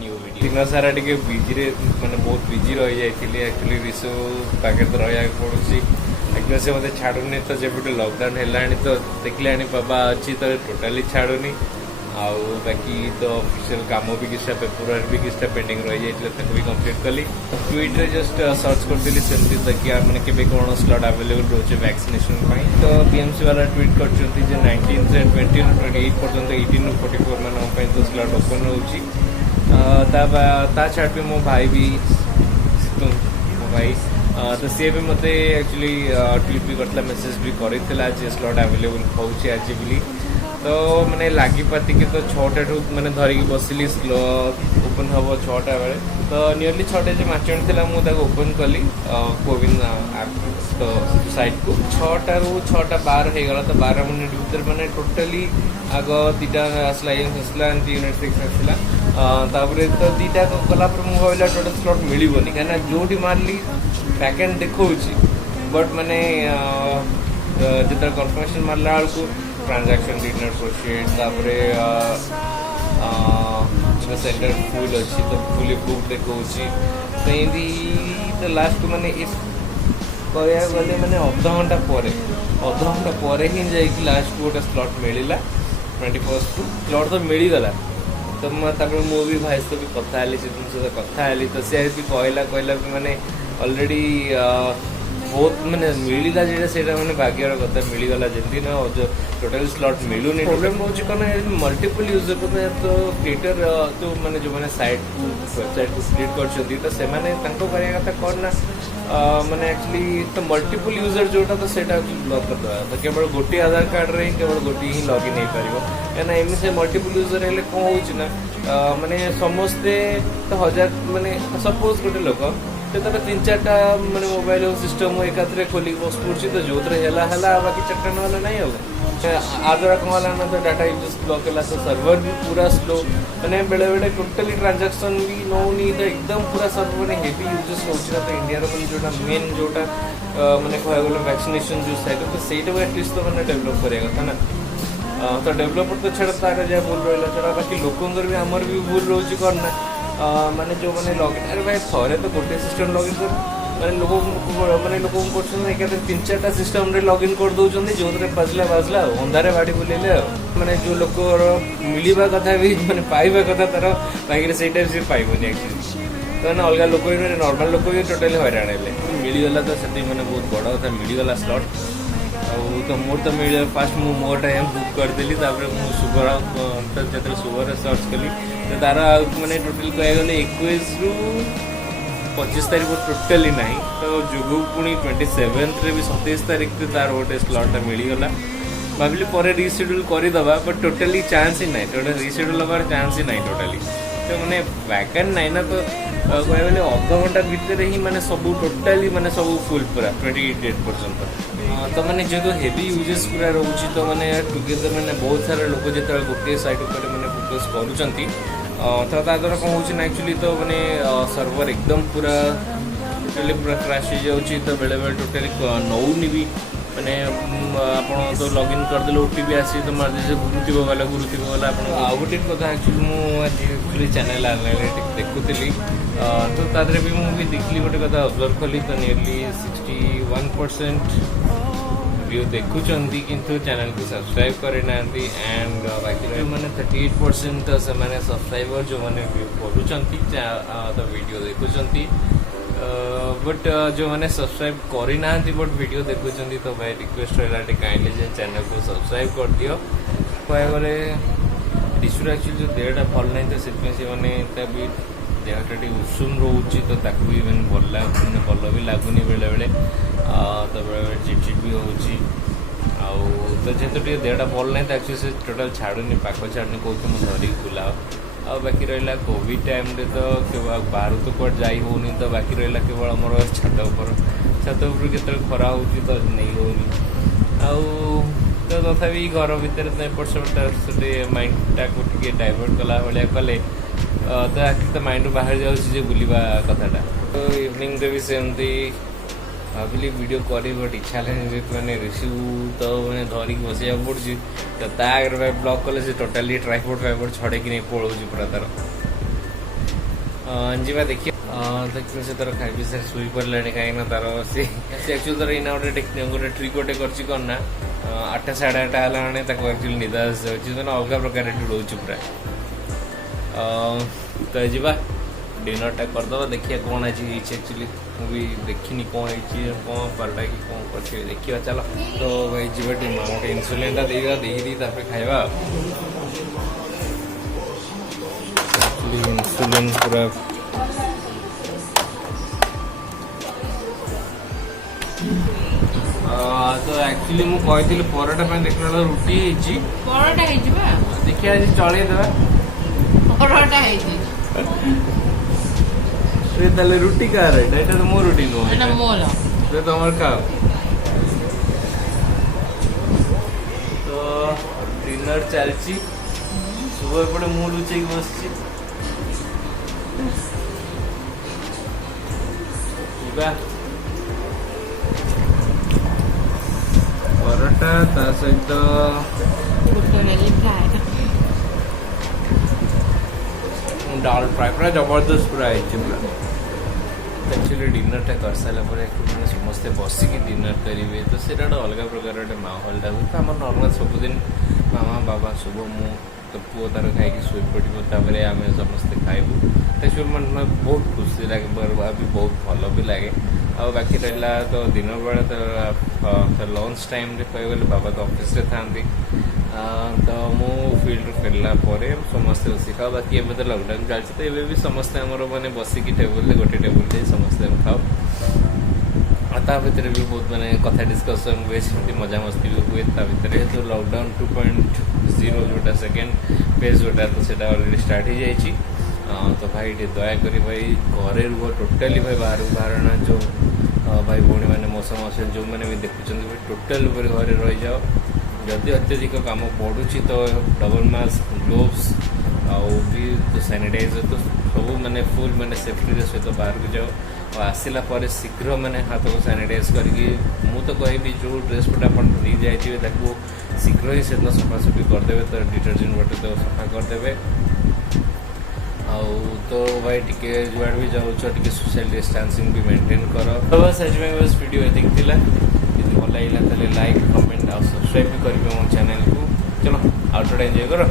New video दिन सारा टे बिजी मैंने बहुत बिजी रही जाइए एक्चुअली रिसु पाखे तो रहा पड़ुची एक्चुअली से मत छाड़ूनी तो जब लॉकडाउन है तो देखला बाबा अच्छी तो टोटाली छाड़ूनी आउ बाकी तो ऑफिशियल काम भी किसी पेपर भी किसी पेंडिंग रही जाए भी कंप्लीट कली ट्वीट रे जस्ट सर्च करती सेमती देखिए मैंने केवे कौन स्लॉट अवेलेबल रोचे वैक्सीनेशन तो बीएमसी वाला ट्वीट कर 19 से 20 28 पर्यंत 18 ରୁ 44 मान तो स्लॉट ओपन रोची छाड़ भी मो भाई भी मो भाई तो सी भी मत एक्चुअली ट्वीट भी करता मेसेज भी करता स्लॉट अवेलेबल होची आज बोली तो मैंने लगी पाती कि तो 6टा मैंने धरिकी बसिली स्लो ओपन हम 6टा बेले तो नियरली 6टा जो मार्चेंट थी मुझे ओपन कली कोविन आप तो साइट को 6टा ରୁ 6:12 हो गला तो 12 मिनट भर मैंने टोटाली आग 2टा आसला आसला यूनिट 6 आसला तो 2टा गला मुझे भाविला टोटाल स्लॉट मिलबनी कहीं जो मार्ली बैकेंड देखा बट मैंने जो कन्फर्मेशन मारला बेलू ट्रांजैक्शन डिड नॉट प्रोसीड तापरे सेंटर फुल अच्छी तो फुली बुक देखा तो ये तो लास्ट मैंने कहया गले मैंने अध घंटा पर ही जाकि लास्ट गोटे स्लॉट मिलला 21 को स्लॉट तो मिलगला तो मुझे भाई सहित भी कथा से सहित कथा तो सी भी कहला मैंने ऑलरेडी बहुत मैंने मिलला जेटा मैंने भाग्यर कथा मिलगला जमी ना जो टोटल स्लॉट मिलूनी प्रोब्लेम हो मल्टीपल यूजर को तो क्रिएटर तो मैंने जो मैंने साइट को वेबसाइट को क्रिएट कर से मैंने कथा कौन ना मैंने एक्चुअली तो मल्टीपल यूजर जोटा तो सेटा ब्लॉक कर दवा तो केवल गोटे आधार कार्ड रे केवल गोटे ही लॉगिन हो पार कहीं एम से मल्टीपल यूजर हेल्ले कौन हो मैंने समस्ते तो 1000 मैंने सपोज गोटे लोक तो 3-4टा मैंने मोबाइल सिस्टम एकाथरे खोल बस पड़ी तो जो बाकी 4टा ना नहीं आ द्वारा कौन है ना तो डाटा यूजेस ब्लॉक है तो सर्वर भी पूरा स्लो मैंने बेले बेले टोटली ट्रांजैक्शन भी नौनी तो एकदम पूरा सर्वर मैंने हेवी यूजेस होता तो इंडिया जो मेन जोटा मैंने कह गले वैक्सीनेशन जो साइट तो सहीटा एटलिस्ट तो मैंने डेभलप करा कथा ना तो डेभलपर तो छाड़ा तार जहाँ भूल रहा छाड़ा बाकी लोकंर भी आमर भी भूल रोचे करना मैंने जो मैंने लॉगिन अरे भाई थे तो गोटे सिस्टम लॉगिन कर मैंने लोक कर 3-4टा सिस्टम रे लॉगिन कर दौरान जो बाजला अंधारे बाड़ी बुलेले मैंने जो लोक मिलवा कथा भी मैंने पाइबा कथा तार बाकी से पाइबनी एक्चुअली तो मैंने अलग लोक भी नॉर्मल लोक भी टोटाली हैरान है मिलगला तो से मैंने बहुत बड़ कथा मिलगला स्लॉट तो मोर तो मिल फास्ट मु मोर टाइम बुक करदेली सुगर जो सुगर सर्च कली तो तार मैंने टोटाल कह गले 21 ରୁ 25 तारीख टोटाली ना तो जो पुणी 27 रे भी 27 तारीख तार गोटे स्लॉटा मिलगला भाविली पर रिशेड्यूल करदे बट टोटाली चांस ही ना टोटाल रिशेड्यूल हमार चांस ही ना टोटाली तो मैंने वैकेंट ना ना तो कह गले अध घंटा भितर ही मैंने सब टोटाली मैंने सब फुल पूरा 28 पर्यंत तो मैंने जो हेवी यूजेस पूरा रोचे तो मैंने टुगेदर मैंने बहुत सारा लोग जो गोटे साइट पर मैंने फोकस करुँच तो द्वारा कौन हो एक्चुअली तो मैंने सर्वर एकदम पूरा टोटाली पूरा क्रैश हो जाऊँगी तो बेले बेले टोटाली नौनी भी मैंने आप तो लॉगिन करदे ओटीपी आसी तो मारे घुरुव गला आप गोटे कथा एक्चुअली मुझे चैनल एनालिटिक्स देखुली तो तादरे भी मुझे देखली गोटे कथा ऑब्जर्व कली तो नियरली 61% व्यू देखुं किंतु चैनल को सब्सक्राइब करना एंड बाकी मैंने 38% से मैंने सब्सक्राइबर जो मैंने व्यू करूँ तो वीडियो देखुं बट जो मैंने सब्सक्राइब करना बट वीडियो देखुं तो भाई रिक्वेस्ट रहा काइंडली जे चैनल को सब्सक्राइब कर दियो कह गले टिश्यूर एक्चुअली जो देहटा भल ना तो से मैंने भी देहटा टी उषुम रोचे तो भी मैंने भल भी लगुनि बेले बेले तो बेले बेले चिटचिट भी हो तो जेहेतु देहटा भल ना तो एक्चुअली से टोटाल छाड़ूनी पाख छाड़नी कौन मुझे धरिक बुलाओ आ बाकी रहा कोविड टाइम रे तो बाहर तो कौट जा होनी तो बाकी रहा केवल आमर छात के खरा हो तो नहीं होनी तो तथापि घर भितर एपट सेपट माइंडटा को डाइवर्ट कला भाया कले तो आखिर तो माइंड बाहर जाऊँगी बुलवा कथाटा तो इवनिंग भी सेमती भाविली वीडियो करी बट इच्छा है मैंने रिसीव तो मैंने धरिक बसैया पड़ी तो आगे ब्लॉक कले से टोटाली ट्राइपोर्ड फाइपोर्ड छड़े कि नहीं पड़ोची पूरा तार ଯିବା ଦେଖିବା ଦେଖିବା ସେ ତାର ଖାଇବି ସେ ଶୋଇ ପଡ଼ିଲାଣି କାହିଁକିନା ତାର ସେ ଆକ୍ଚୁଆଲି ତାର ଏଇନା ଗୋଟେ ଟ୍ରିକ୍ ଗୋଟେ କରିଛି କ'ଣ ନା 8ଟା ସାଢ଼େ 8ଟା ହେଲାଣି ତାକୁ ଆକ୍ଚୁଆଲି ନିଦ ଆସିଯାଉଛି ମାନେ ଅଲଗା ପ୍ରକାର ଏଠି ରହୁଛି ପୁରା। ତ ଯିବା डिनर करदे देखिए कौन आज एक्चुअली मुझे देखनी कौन है कौन पलटा कि कौन कर देखा चलो। तो भाई जी मामा के इनसुलिन देगा खाଇବା इनसुलिन पूरा तो एक्चुअली मुझे कहती परोटा देखला रुटी देखिए आज चलदेवा परोटा ताले रुटी का है तो मो रुटी मोर तो तुम खाओ। तो डिनर चलची सुबह एपटे मुड लुचे बस परोटा ता सहित दाल फ्राई पूरा जबरदस्त पूरा एक्चुअली डिनर टा कर सारा मैंने समस्ते बसिकी डिनर करेंगे तो से अलग प्रकार गोटे माहौलटा हुए तो आम नर्माल सबुदिन मामा बाबा शुभ मु तो पुओ तार खाई शो पड़े आम समस्ते खाइबू तो मैंने बहुत खुशी लगे भी बहुत भल भी लगे आ बाकी रहा तो दिन बेला तो लंच टाइम कह बाबा तो ऑफिस रे था तो मु फील्ड फेरला समस्ते बस खाओ बाकी एवं तो लॉकडाउन चलती तो ये भी समस्ते आमर मैंने बसिकी टेबुल गोटे टेबुल समस्ते खाओ ता भितर भी बहुत माने कथा डिस्कसन हुए सेमती मजा मस्ती भी हुए ता भितर तो लॉकडाउन 2.0 जोटा सेकेंड फेज जोटा तो सेटा ऑलरेडी स्टार्ट हो जाइए। तो भाई दया करी भाई घरे रुह टोटाली भाई बाहर बाहरना जो भाई भौणी मैंने मौसम आसे जो मैंने भी देखुं भाई टोटाल घरे रही जाओ जदि अत्यधिक काम पड़ुची तो डबल मास्क ग्लोव्स आउ भी तो सैनिटाइजर तो सब मैंने फुल मैंने सेफ्टी सहित बाहर को जाओ और आसला पर शीघ्र मैंने हाथ को सैनिटाइज करके मु तो कहबी जो ड्रेस पटा आप नहीं जाइए शीघ्र ही से सफासफी करदे तो डिटर्जेंट वाटर तो सफा करदे तो भाई टिके जुआड़ भी जाऊँ टे सोशल डिस्टेंसिंग भी मेंटेन कर। तो बस आज बस वीडियो ये भल लगे लाइक कमेंट और सब्सक्राइब भी करेंगे मो चैनल को। चलो आउट एंजॉय करो।